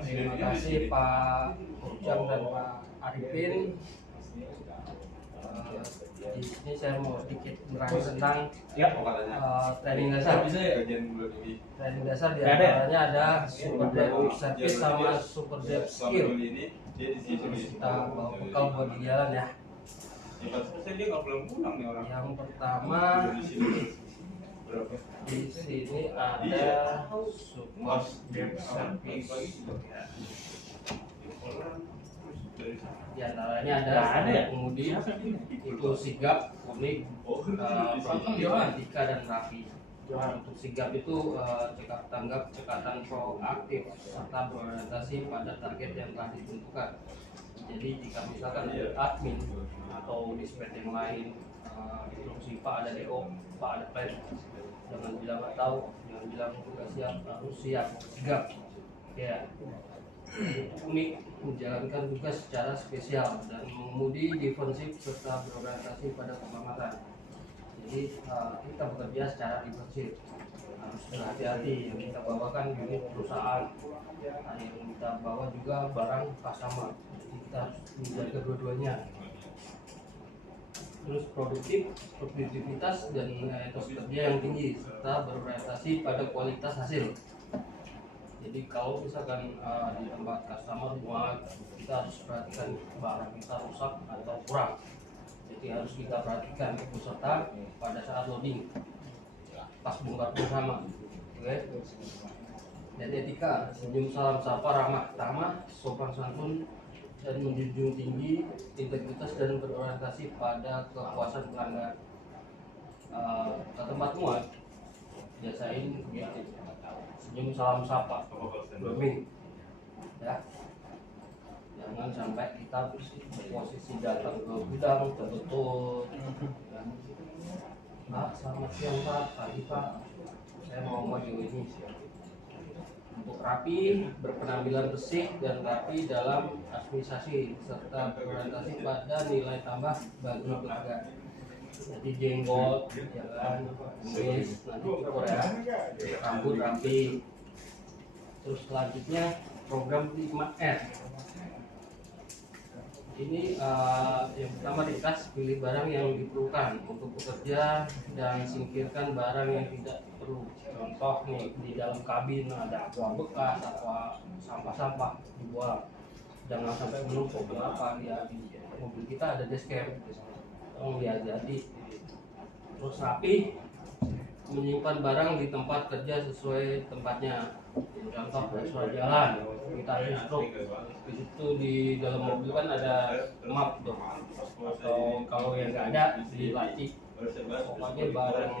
Terima kasih Pak Ujang dan Pak Arifin. Di sini saya mau sedikit menerangkan tentang training dasar. Training dasar diantaranya ada super depth service sama super depth skill. Kita bawa bekal buat di jalan ya. Yang pertama di sini ada super depth service. Di antaranya ada pengemudi itu sigap, unik, Tika dan rapi. Untuk sigap itu cekap tanggap, cekatan proaktif serta berorientasi pada target yang telah ditentukan. Jadi jika misalkan ada admin atau dispatch yang lain instruksi Pak ada DO, Pak ada plan, jangan bilang nggak tahu, jangan bilang nggak siap, harus siap, sigap ya. Unik, menjalankan tugas secara spesial dan mengemudi defensif serta berorientasi pada keselamatan. Jadi kita bekerja secara defensif, harus berhati-hati. Yang kita bawakan unit perusahaan, yang kita bawa juga barang customer. Jadi kita harus menjaga dua-duanya. Terus produktivitas dan etos kerja yang tinggi serta berorientasi pada kualitas hasil. Jadi kalau misalkan di tempat customer muat, kita harus perhatikan barang kita rusak atau kurang. Jadi harus kita perhatikan beserta pada saat loading, pas bongkar pun sama. Oke. Dan etika, senyum salam sapa, ramah tamah, sopan santun, dan menjunjung tinggi integritas dan berorientasi pada kepuasan pelanggan. Ke tempat muat, biasain senyum salam sapa, grooming ya. Jangan sampai kita posisi datang ke gudang tertutup ya. Pak, selamat siang Pak, pagi Pak, saya mau modul ini. Untuk rapi, berpenampilan bersih dan rapi dalam administrasi serta berorientasi pada nilai tambah bagi pelanggan. Jadi jenggot, jalan, kumis, nanti cukur ya, rambut rapi. Terus selanjutnya program 5R. Ini yang pertama ringkas, pilih barang yang diperlukan untuk bekerja dan singkirkan barang yang tidak perlu. Contoh nih, di dalam kabin ada aqua bekas, aqua sampah-sampah dibuang. Jangan sampai menumpuk berapa ya, di mobil kita ada dashcam. Tolong dihati-hati. Terus rapi, menyimpan barang di tempat kerja sesuai tempatnya. Contoh sesuai jalan, kita instruk. Di situ di dalam mobil kan ada map tuh. Atau kalau yang nggak ada di laci. Pokoknya barang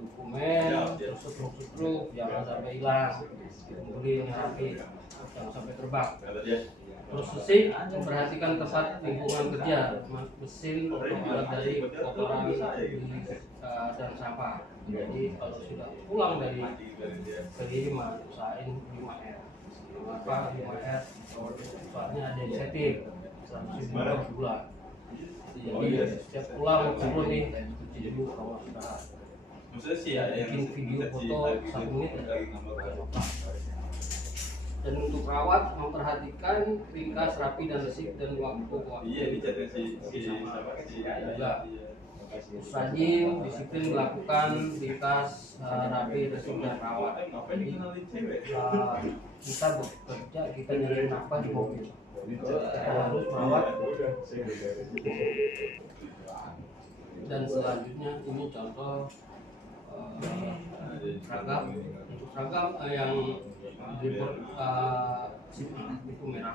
dokumen, terus setruk-setruk, jangan sampai hilang. Kemudian yang rapi, jangan sampai terbang. Terus mesin, memperhatikan tempat lingkungan kerja, mesin terbuat dari kotoran dan sampah. Jadi kalau sudah pulang dari pengiriman, usahain 5R. Kenapa 5R? Soalnya ada insentif 100.000 per bulan. Jadi setiap pulang turun nih, cuci dulu kalau sudah bikin video foto 1 menit aja. Dan untuk rawat, memperhatikan ringkas, rapi dan resik dan waktu-waktu. Iya, dicatat juga. Rajin, disiplin melakukan ringkas, rapi, resik dan rawat. Jadi kita bekerja, kita nyari nafkah di mobil. Kita harus merawat. Dan selanjutnya ini contoh seragam. Untuk seragam yang report itu merah.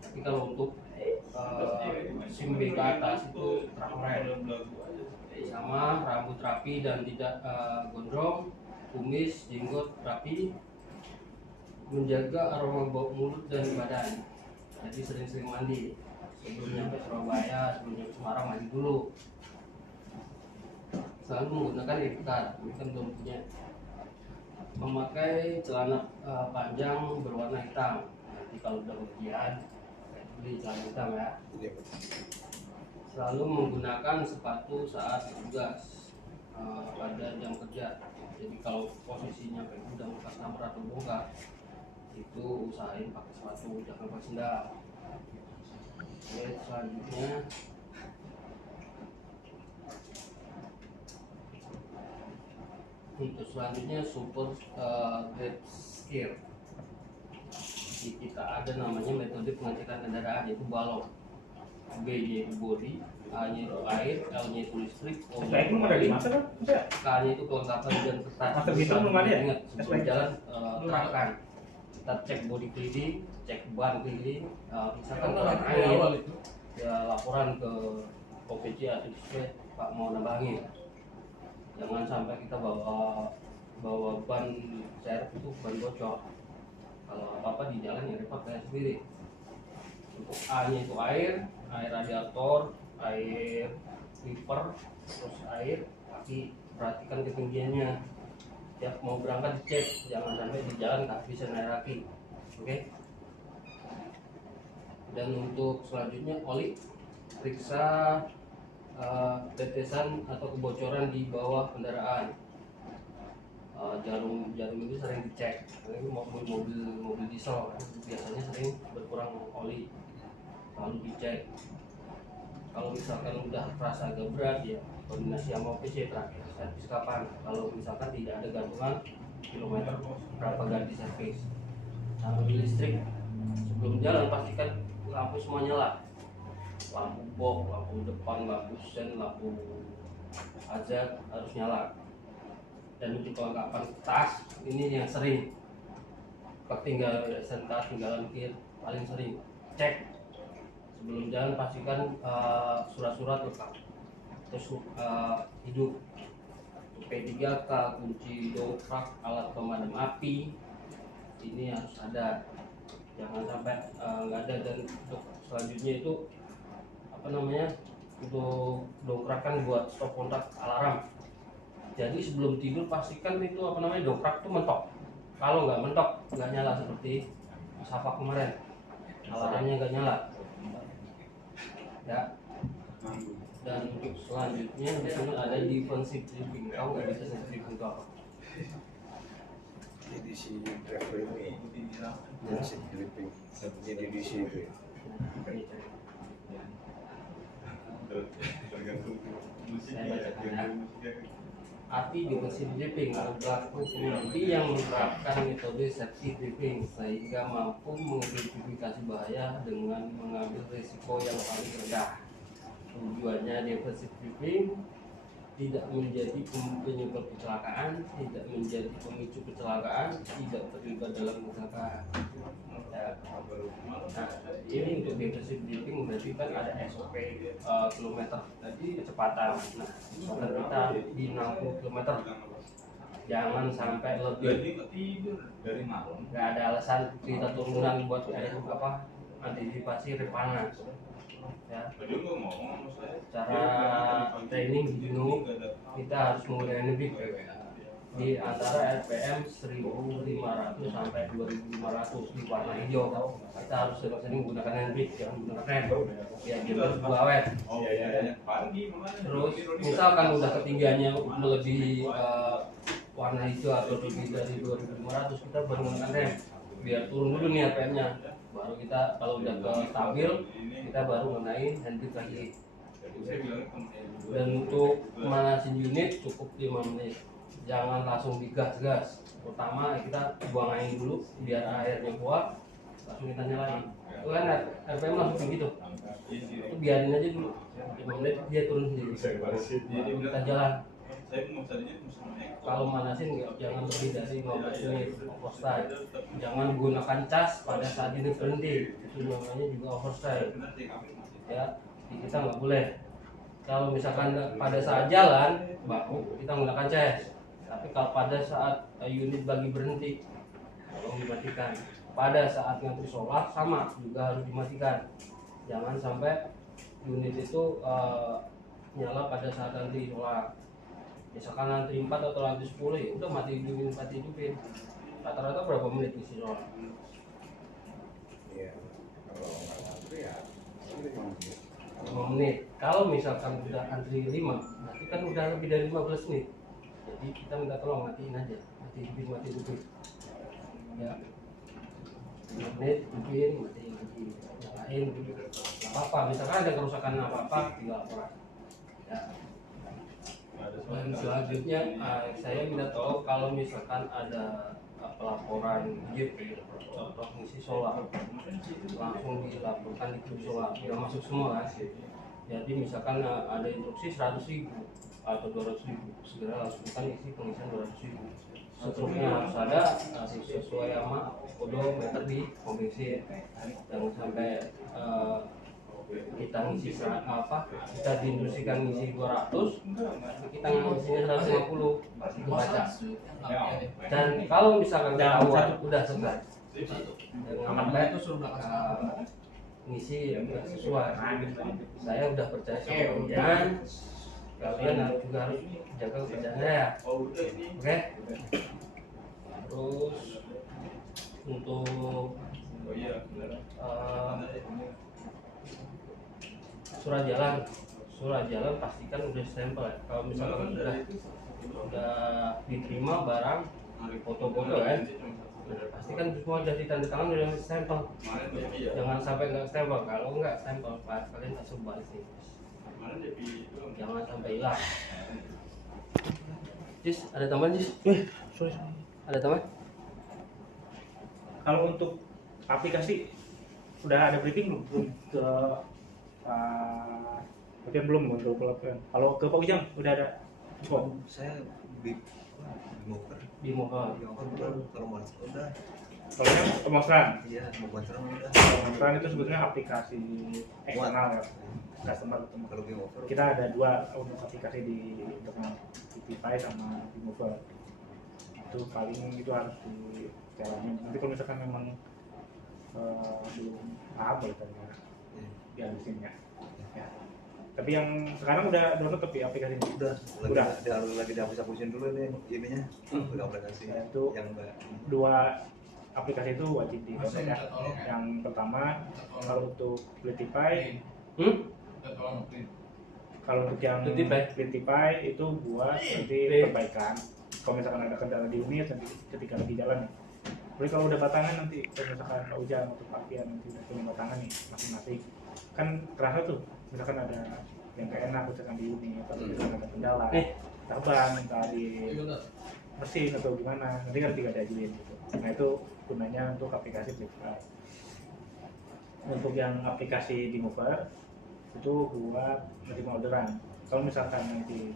Tapi kalau untuk SIM B ke atas itu terang oranye. Sama rambut rapi dan tidak gondrong, kumis, jenggot rapi, menjaga aroma bau mulut dan badan. Jadi sering-sering mandi. Sebelum nyampe Surabaya, sebelum nyampe Semarang mandi dulu. Selalu menggunakan etikat, kan belum punya. Memakai celana panjang berwarna hitam. Nanti kalau udah ujian, beli celana hitam ya. Selalu menggunakan sepatu saat bertugas pada jam kerja. Jadi kalau posisinya kayak udah customer atau bongkar, itu usahain pakai sepatu, jangan pakai sendal. Oke, selanjutnya super grade skill. Kita ada namanya metode pengecekan kendaraan, yaitu balok. B nya itu body, A nya itu air, L nya itu listrik, O nya itu K nya itu kelengkapan dan kertas. Ingat sebelum jalan terapkan. Kita cek body cleaning, cek ban cleaning, misalkan kurang air, ya laporan ke OPC atau display, Pak mau nambahin. Jangan sampai kita bawa ban serep itu ban bocor. Kalau apa-apa di jalan ya repot kayak sendiri. Untuk A nya itu air radiator, air wiper, terus air kaki, perhatikan ketinggiannya. Tiap mau berangkat dicek, jangan sampai di jalan kehabisan air aki. Oke. Dan untuk selanjutnya oli, periksa tetesan atau kebocoran di bawah kendaraan. Jarum itu sering dicek. Ini mobil diesel kan, biasanya sering berkurang oli, lalu dicek. Kalau misalkan udah terasa agak berat ya koordinasi sama OPC terakhir servis kapan. Kalau misalkan tidak ada gantungan kilometer berapa ganti servis. Nah, mobil listrik sebelum jalan pastikan lampu semua nyala, lampu box, lampu depan, lampu sen, lampu hazard harus nyala. Dan untuk kelengkapan tas, ini yang sering ketinggalan tas, tinggalan kir, paling sering cek sebelum jalan, pastikan surat-surat lengkap, terus hidup, P3K, kunci dongkrak, alat pemadam api, ini harus ada, jangan sampai nggak ada. Dan untuk selanjutnya itu apa namanya, untuk dongkrakan buat stop kontak alarm. Jadi sebelum tidur pastikan itu apa namanya, dongkrak itu mentok. Kalau nggak mentok, nggak nyala seperti Safa kemarin, alarmnya nggak nyala. Ya. Dan untuk selanjutnya di sini ada defensive dripping. Tahu nggak defensive dripping itu apa? Jadi si driver ini defensive dripping, jadi di sini. Saya bacakan ya. Arti defensive dripping adalah pengemudi yang menerapkan metode safety dripping sehingga mampu mengidentifikasi bahaya dengan mengambil risiko yang paling rendah. Tujuannya defensive dripping tidak menjadi penyebab kecelakaan, tidak menjadi pemicu kecelakaan, tidak terlibat dalam kecelakaan. Ya. Nah, ini untuk defensive dripping berarti kan ada SOP kilometer, tadi kecepatan. Nah, kecepatan kita di 60 km. Jangan sampai lebih. Dari malam. Nggak ada alasan kita turunan buat antisipasi repanas. Ya. Cara training di gunung kita harus menggunakan nebik di antara RPM 1500 sampai 2500 di warna hijau. Kita harus sering menggunakan nebik, jangan menggunakan rem biar dia berawet. Terus misalkan udah ketinggiannya melebihi warna hijau atau lebih dari 2500, kita baru menggunakan rem biar turun dulu nih RPM-nya. Baru kita kalau udah ke stabil, kita baru menaik handbrake lagi. Dan untuk manasin unit cukup 5 menit. Jangan langsung digas-gas. Pertama kita buang air dulu biar airnya kuat, langsung kita nyalain. Itu kan RPM langsung tinggi tuh. Itu biarin aja dulu. 5 menit dia turun sendiri. Baru kita jalan. Kalau manasin jangan lebih dari 15 menit overstyle. Jangan gunakan cas pada saat ini berhenti, itu namanya juga overstyle. Ya, kita nggak boleh. Kalau misalkan pada saat jalan baku kita menggunakan cas. Tapi kalau pada saat unit lagi berhenti, tolong dimatikan. Pada saat ngantri sholat sama juga harus dimatikan. Jangan sampai unit itu nyala pada saat ngantri sholat. Misalkan antri 4 atau antri 10 ya udah mati hidupin. Rata-rata berapa menit isi sholat? Iya, kalau nggak antri ya 5 menit. 5 menit. Kalau misalkan udah antri 5, berarti kan udah lebih dari 15 menit. Jadi kita minta tolong matiin aja, mati hidupin. Ya. menit mungkin matiin lagi nyalain gitu, nggak apa-apa. Misalkan ada kerusakan apa-apa tinggal laporan ya. Dan selanjutnya saya minta tolong kalau misalkan ada pelaporan JP contoh ngisi solar langsung dilaporkan di grup solar, tidak masuk semua kan. Jadi misalkan ada instruksi 100.000 atau 200.000, segera langsungkan isi pengisian 200.000. Struknya harus ada sesuai sama odometer di pom bensin. Jangan sampai kita ngisi kita diinstruksikan ngisi 200, kita ngisinya 150 itu baca. Dan kalau misalkan ketahuan udah selesai, jangan sampai ngisi tidak sesuai. Saya udah percaya sama kalian, kalian juga harus jaga kepercayaan saya. Oke? Terus untuk surat jalan pastikan udah stempel ya. Kalau misalkan udah diterima barang foto-foto kan, pastikan semua udah ditanda tangan udah stempel. Jangan sampai nggak stempel. Kalau nggak stempel kalian langsung balik sih. Jangan sampai hilang. Jis, ada tambahan Jis? Sorry. Ada tambahan? Kalau untuk aplikasi sudah ada briefing belum ke bagian belum untuk pelatihan? Kalau ke Pak Ujang udah ada? Saya di motor. Di Moka. Kalau mau udah. Kalau yang pemotoran? Iya, mau pacaran udah. Pemotoran itu sebetulnya aplikasi eksternal ya, customer. Kalau di motor Kita ada dua untuk aplikasi di internal, Titify sama Bimover. Itu paling itu harus dijalanin. Nanti kalau misalkan memang belum paham boleh tanya di sini ya. Tapi yang sekarang udah download tapi aplikasi ini udah lagi dihapus-hapusin dulu nih ininya. Udah aplikasi Ya, itu yang dua aplikasi itu wajib di download ya. Yang pertama kalau untuk Politify, kalau untuk yang Politify itu buat nanti perbaikan. Kalau misalkan ada kendala di unit nanti ketika lagi jalan nih. Tapi kalau udah batangan nanti kalau misalkan Pak Ujang atau Pak Pian nanti punya batangan nih masing-masing kan terasa tuh misalkan ada yang kayak enak misalkan di unit atau misalkan ada kendala taban minta di mesin atau gimana nanti kan tinggal diajuin gitu. Nah itu gunanya untuk aplikasi Politify. Untuk yang aplikasi Bimover itu buat menerima orderan. Kalau misalkan nanti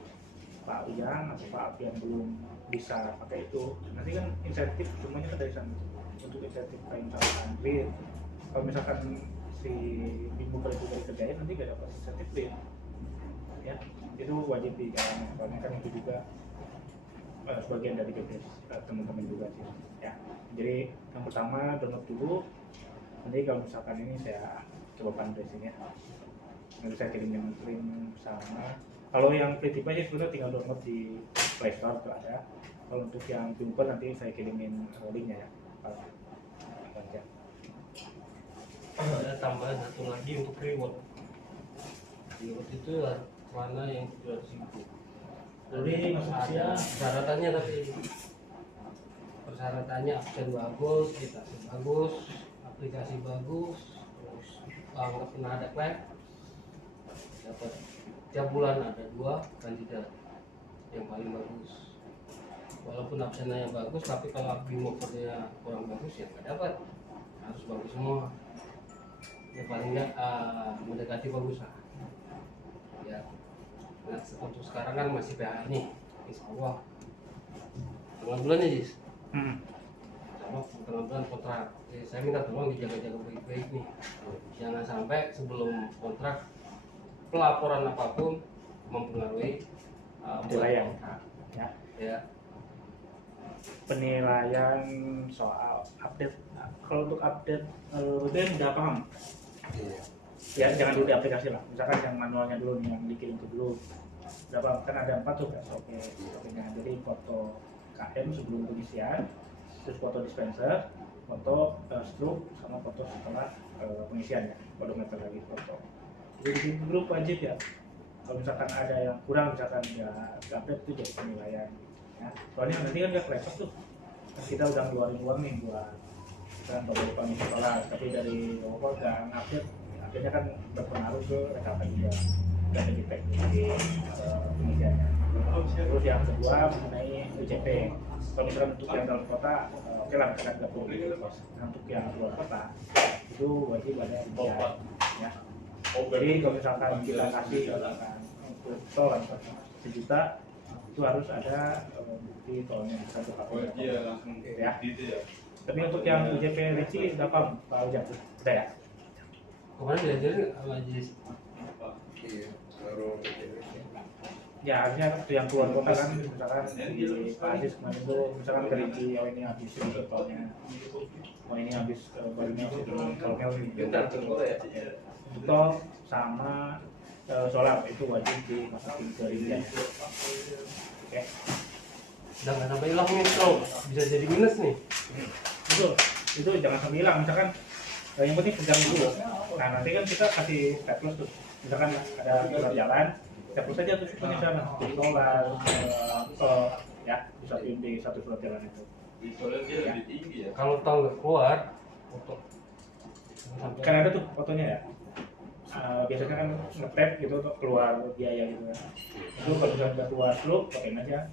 Pak Ujang atau Pak Pian belum bisa pakai itu, nanti kan insentif semuanya kan dari sana. Untuk insentif kayak misalkan clear, kalau misalkan si Bimover itu dari kerjanya nanti gak dapat insentif clear, ya itu wajib dijalankan. Karena kan itu juga sebagian dari bisnis teman-teman juga sih, ya. Jadi yang pertama download dulu, nanti kalau misalkan ini saya coba fundraising ya, nanti saya kirim link sama. Kalau yang Politify sih sebenarnya tinggal download di Play Store itu ada. Kalau untuk yang Bimover nanti saya kirimin linknya ya. Ada tambahan satu lagi untuk reward. Reward itu mana yang 700.000. Jadi ada persyaratannya, tapi persyaratannya absen bagus, citasi bagus, aplikasi bagus, terus nggak pernah ada klaim, dapat tiap bulan ada 2 kandidat yang paling bagus. Walaupun absennya yang bagus, tapi kalau Bimovernya kurang bagus ya nggak dapat. Harus bagus semua. Ya paling nggak mendekati bagus lah. Ya. Nah, untuk sekarang kan masih PH nih, insya Allah. Tengah bulan ya Jis? Tengah bulan kontrak. Jadi saya minta tolong dijaga-jaga baik-baik nih. Jangan sampai sebelum kontrak pelaporan apapun mempengaruhi penilaian. Ya. Penilaian soal update. Kalau untuk update rutin udah paham? iya. Ya jangan dulu di aplikasi lah. Misalkan yang manualnya dulu nih yang dikirim ke dulu. Udah paham? Kan ada 4 tuh SOP-nya. Jadi foto KM sebelum pengisian, terus foto dispenser, foto struk, sama foto setelah pengisian ya. Odometer lagi foto. Jadi di grup wajib ya. Kalau misalkan ada yang kurang, misalkan nggak update itu jadi penilaian. Ya. Soalnya nanti kan nggak kelewat tuh. Kita udah ngeluarin uang nih buat kan bapak kami sekolah, tapi dari bapak nggak ngupdate, akhirnya kan berpengaruh ke rekaman juga dan lebih teknis di penelitiannya. Terus yang kedua mengenai UJP. Kalau misalkan untuk yang dalam kota, oke lah kita nggak perlu gitu. Nah, untuk yang luar kota itu wajib ada ujian, ya. Jadi kalau misalkan kita kasih untuk tol 1 juta, itu harus ada bukti tolnya 1 KP. Ya. Tapi untuk yang UJP Rinci udah paham Pak Ujang? Udah ya? Kemarin diajarin sama Jis. Iya, baru Ya harusnya untuk yang keluar kota kan, misalkan di Pak Aziz kemarin itu misalkan ke Rinci, oh ini habis untuk tolnya, oh ini habis barunya untuk tolnya tol sama solar itu wajib dimasukin ke Rinci. Oke. Udah nggak sampai hilang nih bro, bisa jadi minus nih. Itu jangan sampai hilang, misalkan yang penting pegang dulu. Nah nanti kan kita kasih staples tuh, misalkan ada surat jalan, staples saja tuh semuanya sana, di solar, ya bisa di 1 surat jalan itu. Kalau tol nggak keluar, foto. Kan ada tuh fotonya ya. Biasanya kan ngetap gitu untuk keluar biaya gitu kan. Itu kalau misalnya udah keluar sluk, pakein aja.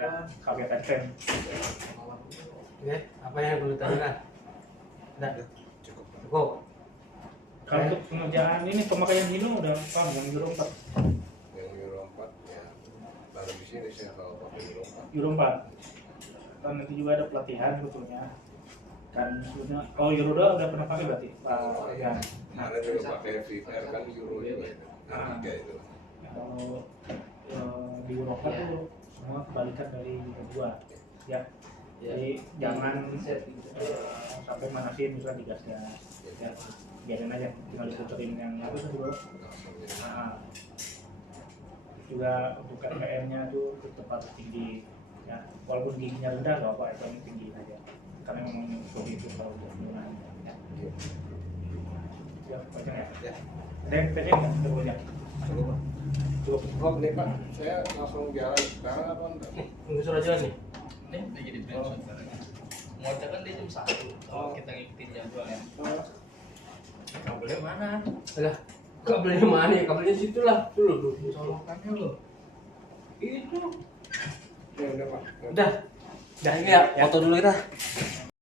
Ya, kaget adsen. Oke, apa yang perlu ditanyakan? Udah, cukup. cukup. Kalau untuk pengerjaan ini pemakaian Hino udah paham yang Euro 4. Yang Euro 4 ya baru di sini saya kalau pakai Euro 4. Euro 4. Dan nanti juga ada pelatihan sebetulnya. Kan sebetulnya, oh Euro 2 udah pernah pakai berarti Pak ya. Ada juga pakai VPR kan Euro juga itu. Nah, 3 itu. Ya, kalau di Euro 4 tuh semua kebalikan dari Euro 2 ya. Jadi jangan sampai manasin misalnya digas-gas ya, biarin aja tinggal diputerin yang itu dulu. Nah, juga untuk RPM-nya tuh tempat tinggi ya, walaupun giginya rendah nggak apa, RPM tinggi aja karena memang seperti itu kalau penggunaan ya. Ya, baca ya. Ada yang tanya nggak? Ada banyak. Cukup. Cukup nih Pak, saya langsung jalan sekarang apa enggak? Tunggu surat jalan nih. Ini lagi di print sebentar. Ngoceh kan dia jam 1. Kalau kita ngikutin jadwal ya. Kabelnya mana? Alah, kabelnya mana ya? Kabelnya situ lah. Dulu. Colokannya lo. Itu. Ya udah Pak. Udah. Udah ini ya, foto dulu kita.